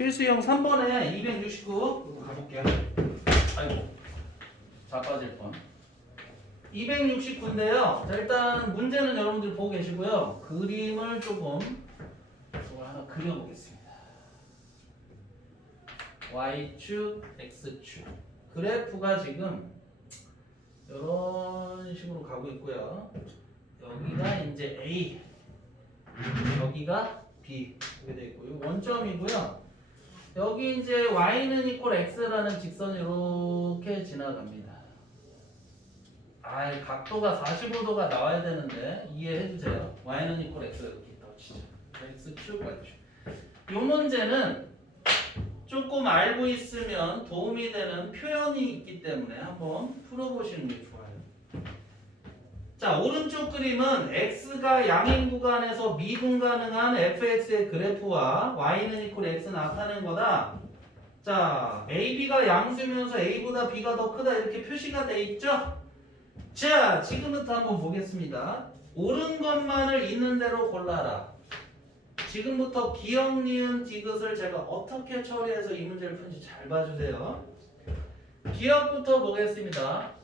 필수형 3번에 269 이거 가볼게요. 아이고 자빠질 뻔. 269인데요. 자, 일단 문제는 여러분들 보고 계시고요. 그림을 조금 이걸 하나 그려보겠습니다. Y축, X축. 그래프가 지금 이런 식으로 가고 있고요. 여기가 이제 A, 여기가 B 이렇게 되어 있고요. 원점이고요. 여기 이제 y는 이퀄 x라는 직선이 이렇게 지나갑니다. 아, 이 각도가 45도가 나와야 되는데 이해해 주세요. y는 이퀄 x 이렇게 넣치죠. x축 y축. 이 문제는 조금 알고 있으면 도움이 되는 표현이 있기 때문에 한번 풀어보시는 게 좋아요. 자, 오른쪽 그림은 x가 양인 구간에서 미분 가능한 fx의 그래프와 y는 이퀄 x 나타낸 거다. 자, ab가 양수면서 a보다 b가 더 크다 이렇게 표시가 돼 있죠? 자, 지금부터 한번 보겠습니다. 옳은 것만을 있는 대로 골라라. 지금부터 기억, 니은, 디귿을 제가 어떻게 처리해서 이 문제를 푸는지 잘 봐주세요. 기억부터 보겠습니다.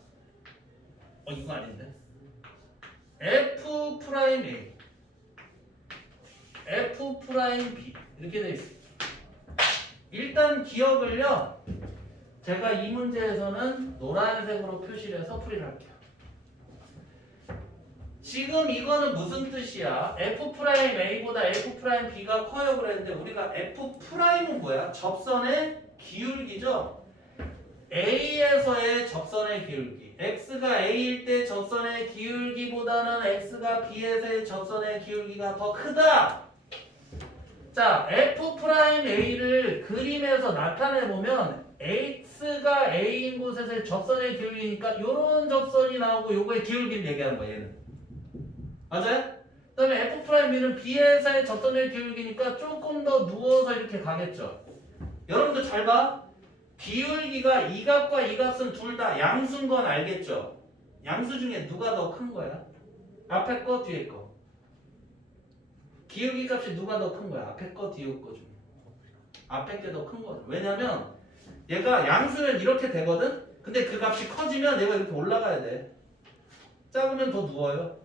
어, 이거 아닌데? F 프라임 A, F 프라임 B 이렇게 되어 있습니다. 일단 기억을요. 제가 이 문제에서는 노란색으로 표시를 해서 풀이를 할게요. 지금 이거는 무슨 뜻이야? F 프라임 A보다 F 프라임 B가 커요 그랬는데 우리가 F 프라임은 뭐야? 접선의 기울기죠. A에서의 접선의 기울기. X가 A일 때 접선의 기울기보다는 X가 B에서의 접선의 기울기가 더 크다. 자, F 프라임 A를 그림에서 나타내 보면 X가 A인 곳에서의 접선의 기울기니까 이런 접선이 나오고 요거의 기울기를 얘기하는 거야, 얘는. 맞아요? 그다음에 F 프라임 B는 B에서의 접선의 기울기니까 조금 더 누워서 이렇게 가겠죠. 여러분들 잘 봐. 기울기가 이 값과 이 값은 둘 다 양수인 건 알겠죠? 양수 중에 누가 더 큰 거야? 앞에 거, 뒤에 거. 기울기 값이 누가 더 큰 거야? 앞에 거, 뒤에 거 중에. 앞에 게 더 큰 거죠. 왜냐면 얘가 양수는 이렇게 되거든? 근데 그 값이 커지면 얘가 이렇게 올라가야 돼. 작으면 더 누워요.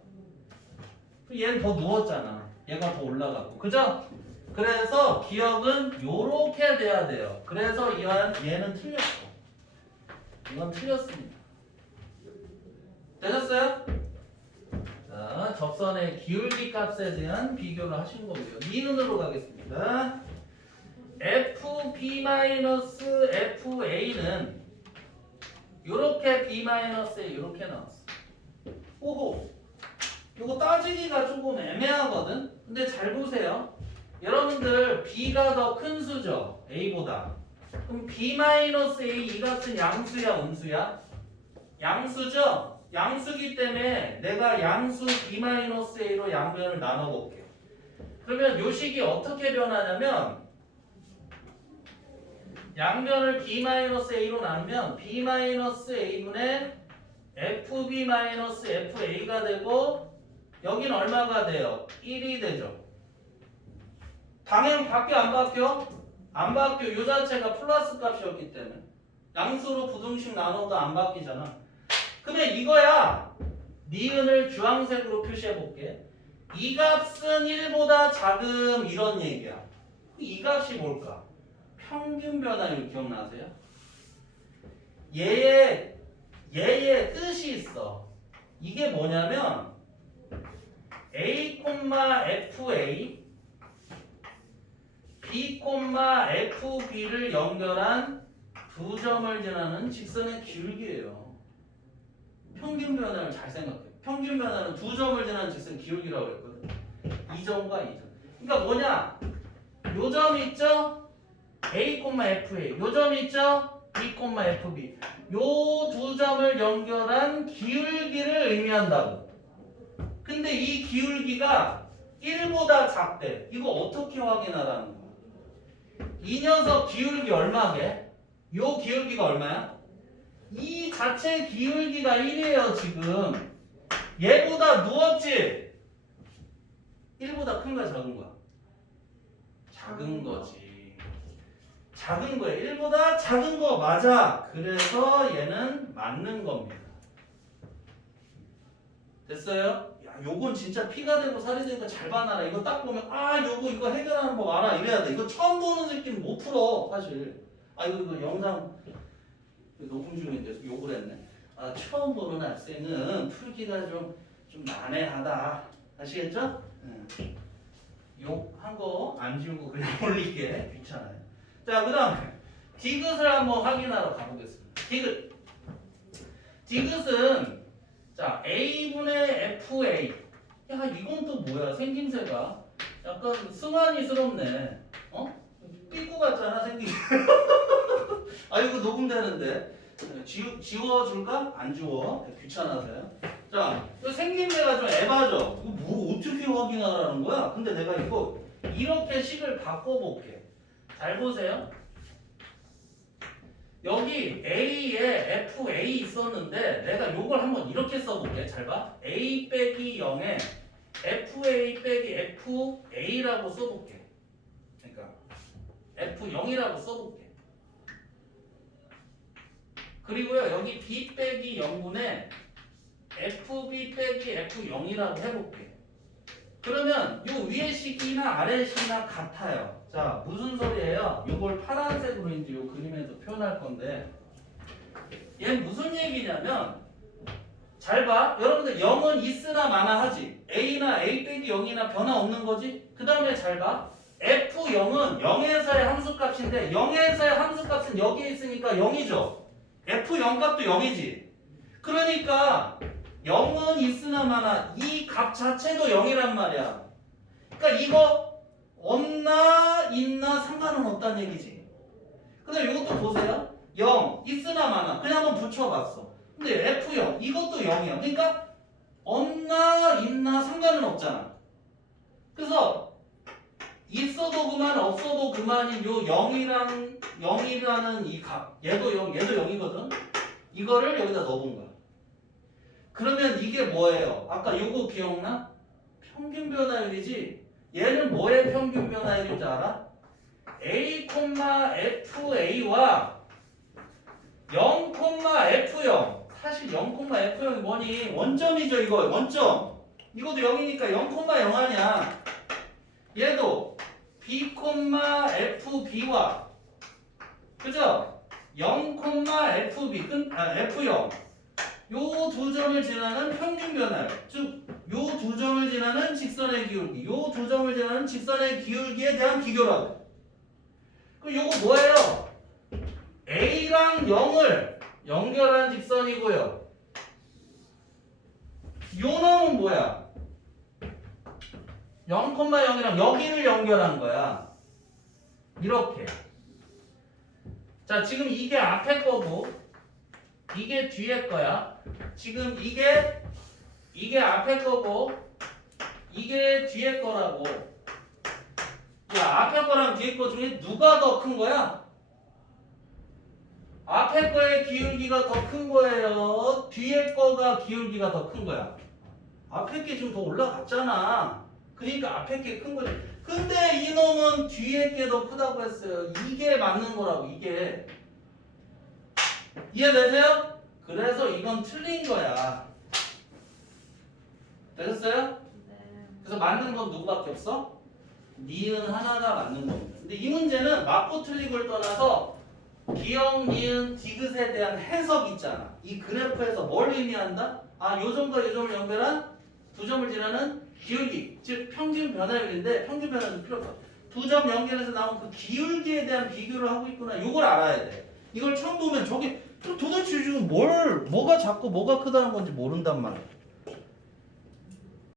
얘는 더 누웠잖아. 얘가 더 올라가고. 그죠? 그래서 기억은 요렇게 돼야 돼요. 그래서 이한 얘는 틀렸어. 이건 틀렸습니다. 되셨어요? 자, 접선의 기울기 값에 대한 비교를 하신 거고요. 니은으로 가겠습니다. FB-FA는 요렇게 B-A 요렇게 나왔어. 오호. 요거 따지기가 조금 애매하거든? 근데 잘 보세요. 여러분들 B가 더 큰 수죠? A보다. 그럼 B-A 이 값은 양수야, 음수야? 양수죠? 양수기 때문에 내가 양수 B-A로 양변을 나눠볼게요. 그러면 요 식이 어떻게 변하냐면 양변을 B-A로 나누면 B-A분의 FB-FA가 되고 여긴 얼마가 돼요? 1이 되죠. 당연 바뀌어 안 바뀌어? 안 바뀌어. 요 자체가 플러스 값이었기 때문에 양수로 부등식 나눠도 안 바뀌잖아. 그러면 이거야. 니은을 주황색으로 표시해 볼게. 이 값은 1보다 작음 이런 얘기야. 이 값이 뭘까? 평균 변화율 기억나세요? 얘의 얘의 뜻이 있어. 이게 뭐냐면 a, fa b, fb를 연결한 두 점을 지나는 직선의 기울기예요. 평균 변화를 잘 생각해. 평균 변화는 두 점을 지나는 직선 기울기라고 그랬거든. 이 점과 이 점. 그러니까 뭐냐? 요점 있죠? a, fa. 요점 있죠? b, fb. 요 두 점을 연결한 기울기를 의미한다고. 근데 이 기울기가 1보다 작대. 이거 어떻게 확인하라는 거야? 이 녀석 기울기 얼마게? 요 기울기가 얼마야? 이 자체 기울기가 1이에요, 지금. 얘보다 누웠지? 1보다 큰 거야, 작은 거야? 작은 거지. 작은 거예요. 1보다 작은 거 맞아. 그래서 얘는 맞는 겁니다. 됐어요? 야, 요건 진짜 피가 되고 살이 되니까 잘 봐놔라. 이거 딱 보면 아, 요거 이거 해결하는 법 알아. 이래야 돼. 이거 처음 보는 새끼는 못 풀어, 사실. 아, 이거, 이거 영상 녹음 중인데 욕을 했네. 아, 처음 보는 학생은 풀기가 좀, 좀 난해하다. 아시겠죠? 응. 욕한 거 안 지우고 그냥 올릴게. 귀찮아요. 자, 그 다음에 디귿을 한번 확인하러 가보겠습니다. 디귿. 디귿은 자 a분의 fa. 야 이건 또 뭐야 생김새가 약간 승환이스럽네. 어? 삐꾸 같잖아 생김. 아 이거 녹음되는데 지우, 지워줄까? 안 지워. 귀찮아서요. 자, 이 생김새가 좀 에바죠. 이거 뭐 어떻게 확인하라는 거야? 근데 내가 이거 이렇게 식을 바꿔볼게. 잘 보세요. 여기 A에 FA 있었는데 내가 요걸 한번 이렇게 써볼게. 잘 봐. A 빼기 0에 FA 빼기 FA라고 써볼게. 그러니까 F0이라고 써볼게. 그리고요 여기 B 빼기 0분에 FB 빼기 F0이라고 해볼게. 그러면 요 위에 식이나 아래 식이나 같아요. 자, 무슨 소리예요? 요걸 파란색으로 이제 요 그림에서 표현할 건데 얘 무슨 얘기냐면 잘 봐. 여러분들 0은 있으나 마나 하지. A나 A 빼기 0이나 변화 없는 거지. 그 다음에 잘 봐. F0은 0에서의 함수값인데 0에서의 함수값은 여기에 있으니까 0이죠. F0 값도 0이지. 그러니까 0은 있으나 마나 이 값 자체도 0이란 말이야. 그러니까 이거 없나 있나 상관은 없다는 얘기지. 근데 이것도 보세요. 0 있으나 마나 그냥 한번 붙여봤어. 근데 F0 이것도 0이야. 그러니까 없나 있나 상관은 없잖아. 그래서 있어도 그만 없어도 그만인 요 0이랑 0이라는 이 값 얘도 0 얘도 0이거든. 이거를 여기다 넣어본 거야. 그러면 이게 뭐예요? 아까 요거 기억나? 평균 변화율이지. 얘는 뭐의 평균 변화율인 줄 알아? A, FA와 0, F0. 사실 0, F0이 뭐니? 원점이죠, 이거. 원점. 이것도 0이니까 0, 0 아니야. 얘도 B, FB와 그죠? 0, FB, 끈, 아, F0. 요 두 점을 지나는 평균 변화율. 즉, 요 두 점을 지나는 직선의 기울기. 요 두 점을 지나는 직선의 기울기에 대한 비교라고. 그럼 요거 뭐예요? A랑 0을 연결한 직선이고요. 요 놈은 뭐야? 0,0이랑 여기를 연결한 거야. 이렇게. 자, 지금 이게 앞에 거고, 이게 뒤에 거야. 지금 이게, 이게 앞에 거고, 이게 뒤에 거라고. 야, 앞에 거랑 뒤에 거 중에 누가 더 큰 거야? 앞에 거의 기울기가 더 큰 거예요. 뒤에 거가 기울기가 더 큰 거야. 앞에 게 지금 더 올라갔잖아. 그러니까 앞에 게 큰 거지. 근데 이놈은 뒤에 게 더 크다고 했어요. 이게 맞는 거라고, 이게. 이해되세요? 그래서 이건 틀린 거야. 되셨어요? 네. 그래서 맞는 건 누구밖에 없어? 니은 하나가 맞는 겁니다. 근데 이 문제는 맞고 틀리고를 떠나서 기억, 니은, 디귿에 대한 해석 있잖아. 이 그래프에서 뭘 의미한다? 아, 요 점과 요 점을 연결한 두 점을 지나는 기울기, 즉 평균 변화율인데 평균 변화율은 필요 없어. 두 점 연결해서 나온 그 기울기에 대한 비교를 하고 있구나. 요걸 알아야 돼. 이걸 처음 보면 저게 도- 도대체 지금 뭘 뭐가 작고 뭐가 크다는 건지 모른단 말이야.